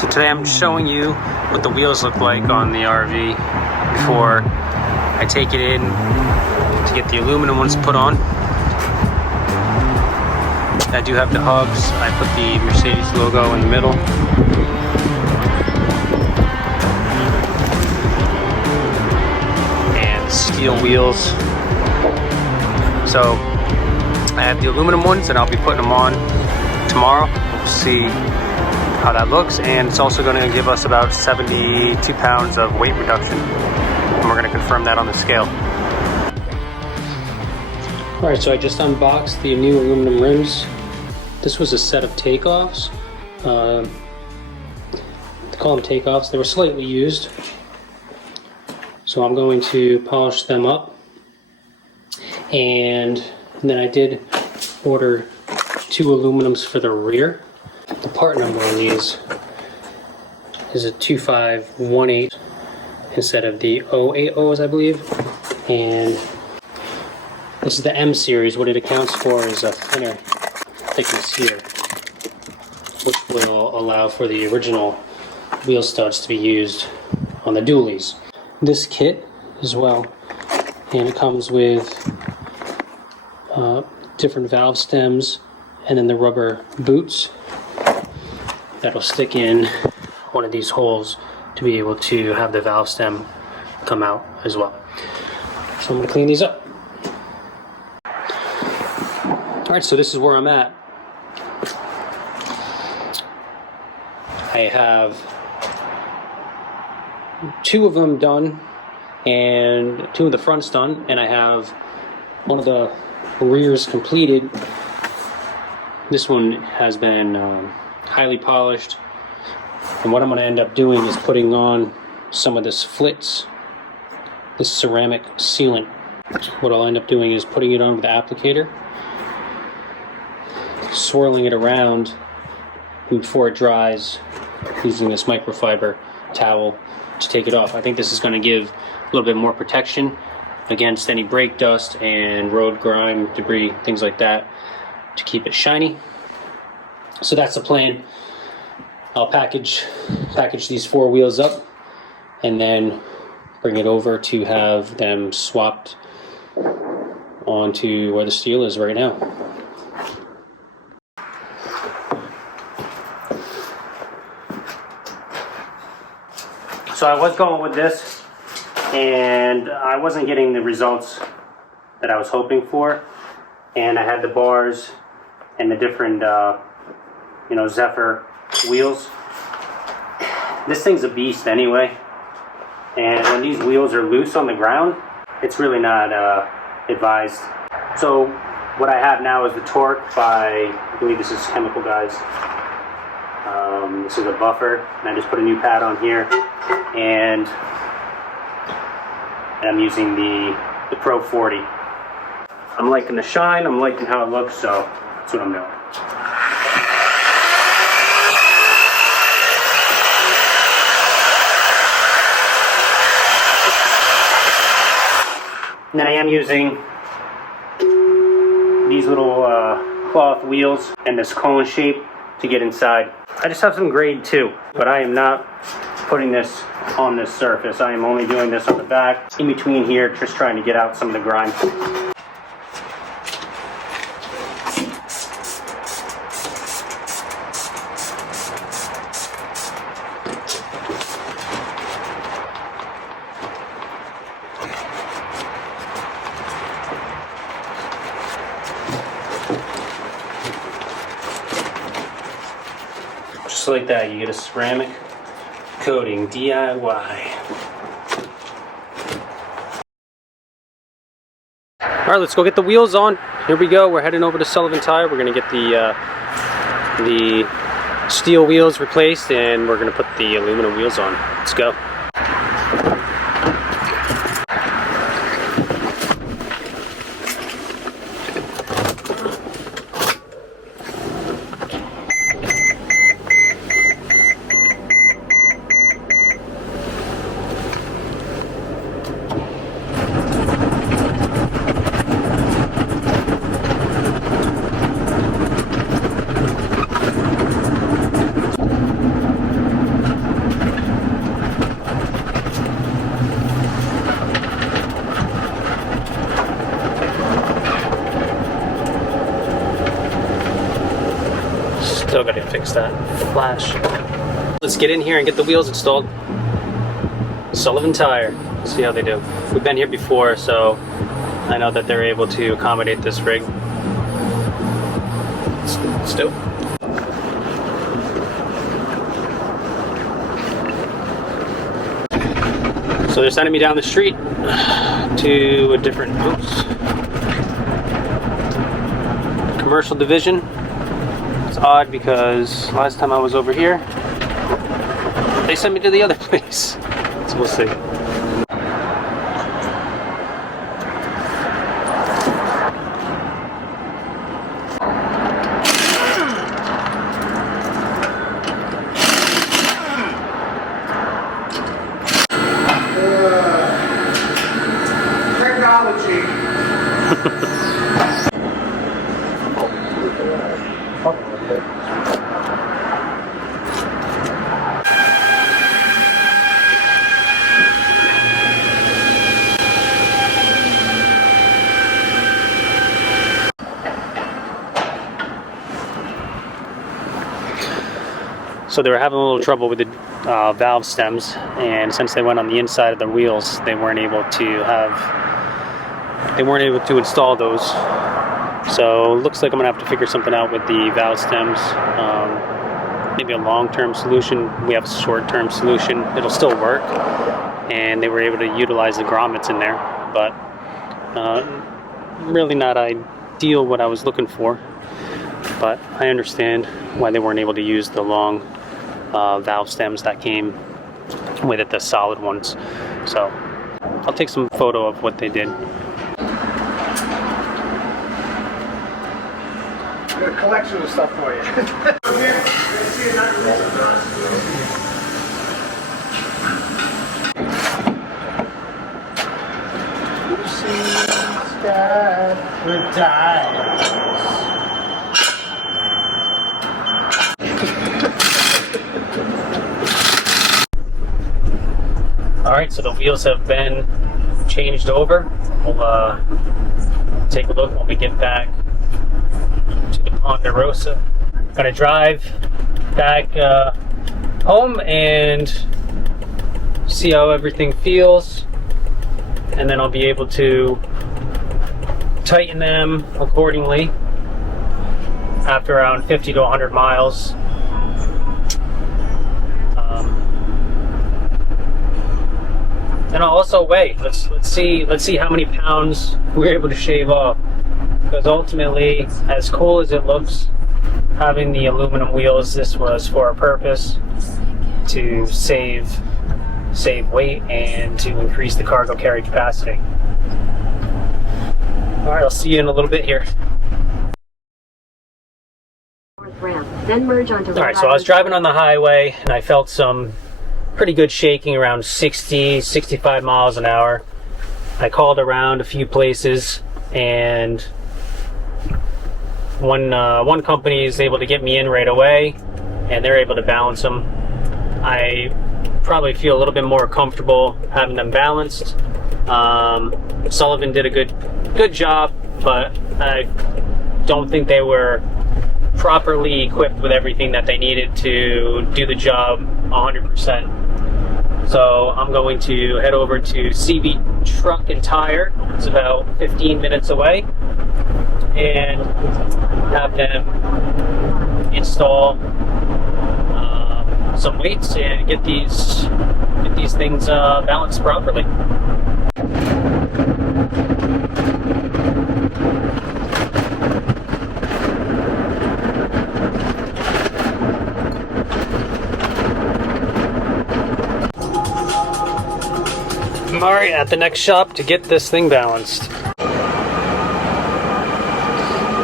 So today I'm showing you what the wheels look like on the RV before I take it in to get the aluminum ones put on. I do have the hubs. I put the Mercedes logo in the middle. And steel wheels. So I have the aluminum ones and I'll be putting them on tomorrow. We'll see how that looks, and it's also going to give us about 72 pounds of weight reduction, and we're going to confirm that on the scale. Alright, so I just unboxed the new aluminum rims. This was a set of takeoffs. They call them takeoffs. They were slightly used, so I'm going to polish them up. And then I did order 2 aluminums for the rear. The part number on these is a 2518 instead of the 080s, I believe. And this is the M series. What it accounts for is a thinner thickness here, which will allow for the original wheel studs to be used on the dualies. This kit as well, and it comes with different valve stems and then the rubber boots that'll stick in one of these holes to be able to have the valve stem come out as well. So I'm going to clean these up. Alright, so this is where I'm at. I have 2 of them done and 2 of the fronts done, and I have one of the rears completed. This one has been highly polished, and what I'm going to end up doing is putting on some of this flitz, this ceramic sealant. What I'll end up doing is putting it on with the applicator, swirling it around, and before it dries, using this microfiber towel to take it off. I think this is going to give a little bit more protection against any brake dust and road grime, debris, things like that, to keep it shiny. So that's the plan. I'll package these 4 wheels up and then bring it over to have them swapped onto where the steel is right now. So I was going with this, and I wasn't getting the results that I was hoping for, and I had the bars and the different Zephyr wheels. This thing's a beast anyway, and when these wheels are loose on the ground, it's really not advised. So what I have now is the torque by, I believe this is Chemical Guys. This is a buffer, and I just put a new pad on here, and I'm using the Pro 40. I'm liking the shine, I'm liking how it looks, so that's what I'm doing. And then I am using these little cloth wheels and this cone shape to get inside. I just have some grade 2, but I am not putting this on this surface. I am only doing this on the back, in between here, just trying to get out some of the grime. Just like that, you get a ceramic coating, DIY. Alright, let's go get the wheels on. Here we go, we're heading over to Sullivan Tire. We're going to get the steel wheels replaced, and we're going to put the aluminum wheels on. Let's go. Still gotta fix that flash. Let's get in here and get the wheels installed. Sullivan Tire. See how they do. We've been here before, so I know that they're able to accommodate this rig. Let's do it. So they're sending me down the street to a different commercial division. It's odd because last time I was over here, they sent me to the other place. So we'll see. So they were having a little trouble with the valve stems, and since they went on the inside of the wheels, they weren't able to install those. So it looks like I'm gonna have to figure something out with the valve stems. Maybe a long-term solution. We have a short-term solution. It'll still work, and they were able to utilize the grommets in there, but really not ideal what I was looking for. But I understand why they weren't able to use the long valve stems that came with it, the solid ones. So I'll take some photo of what they did. Got a collection of stuff for you. Alright, so the wheels have been changed over. We'll take a look when we get back to the Ponderosa. Gonna drive back home and see how everything feels, and then I'll be able to tighten them accordingly after around 50 to 100 miles. And I'll also weigh. Let's see how many pounds we're able to shave off. Because ultimately, as cool as it looks, having the aluminum wheels, this was for a purpose to save weight and to increase the cargo carry capacity. All right, I'll see you in a little bit here. Then merge onto All right, so I was driving on the highway and I felt some pretty good shaking around 65 miles an hour. I called around a few places, and one company is able to get me in right away, and they're able to balance them. I probably feel a little bit more comfortable having them balanced. Sullivan did a good job, but I don't think they were properly equipped with everything that they needed to do the job 100%. So I'm going to head over to CB Truck and Tire. It's about 15 minutes away, and have them install some weights and get these things balanced properly. I'm already at the next shop to get this thing balanced.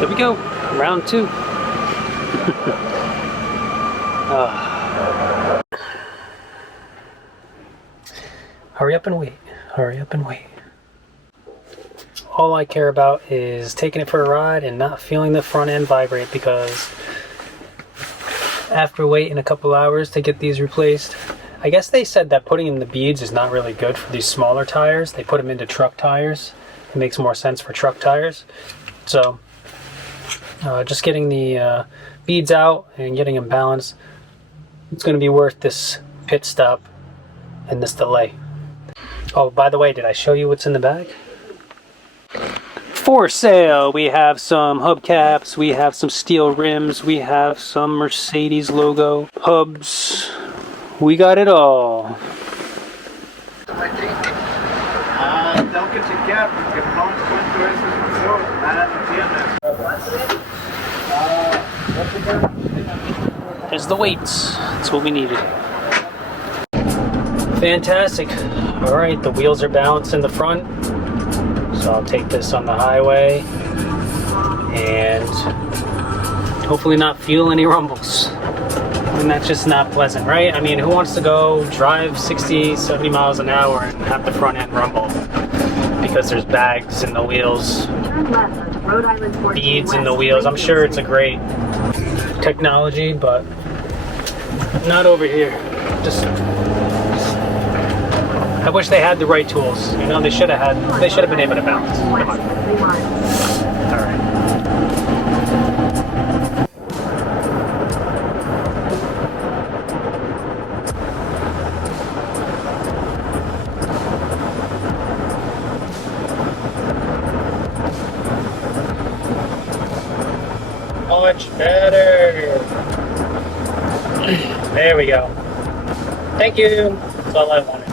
There we go, round 2. Hurry up and wait, hurry up and wait. All I care about is taking it for a ride and not feeling the front end vibrate, because after waiting a couple hours to get these replaced, I guess they said that putting in the beads is not really good for these smaller tires. They put them into truck tires. It makes more sense for truck tires. So just getting the beads out and getting them balanced, it's going to be worth this pit stop and this delay. Oh, by the way, did I show you what's in the bag? For sale, we have some hubcaps, we have some steel rims, we have some Mercedes logo hubs. We got it all. Não que te quer, porque pronto, quanto isso aconteceu, nada não tinha. There's the weights. That's what we needed. Fantastic. All right, the wheels are balanced in the front. So I'll take this on the highway and hopefully not feel any rumbles. And that's just not pleasant, right? I mean, who wants to go drive 60, 70 miles an hour and have the front end rumble because there's bags in the wheels, Turn left onto Rhode Island 14 beads in the West, wheels. I'm Lincoln sure it's a Street. great technology, but not over here. Just I wish they had the right tools. You know, they should have been able to balance. Come West on. of 3 miles. All right. Much better. There we go. Thank you. That's all I wanted.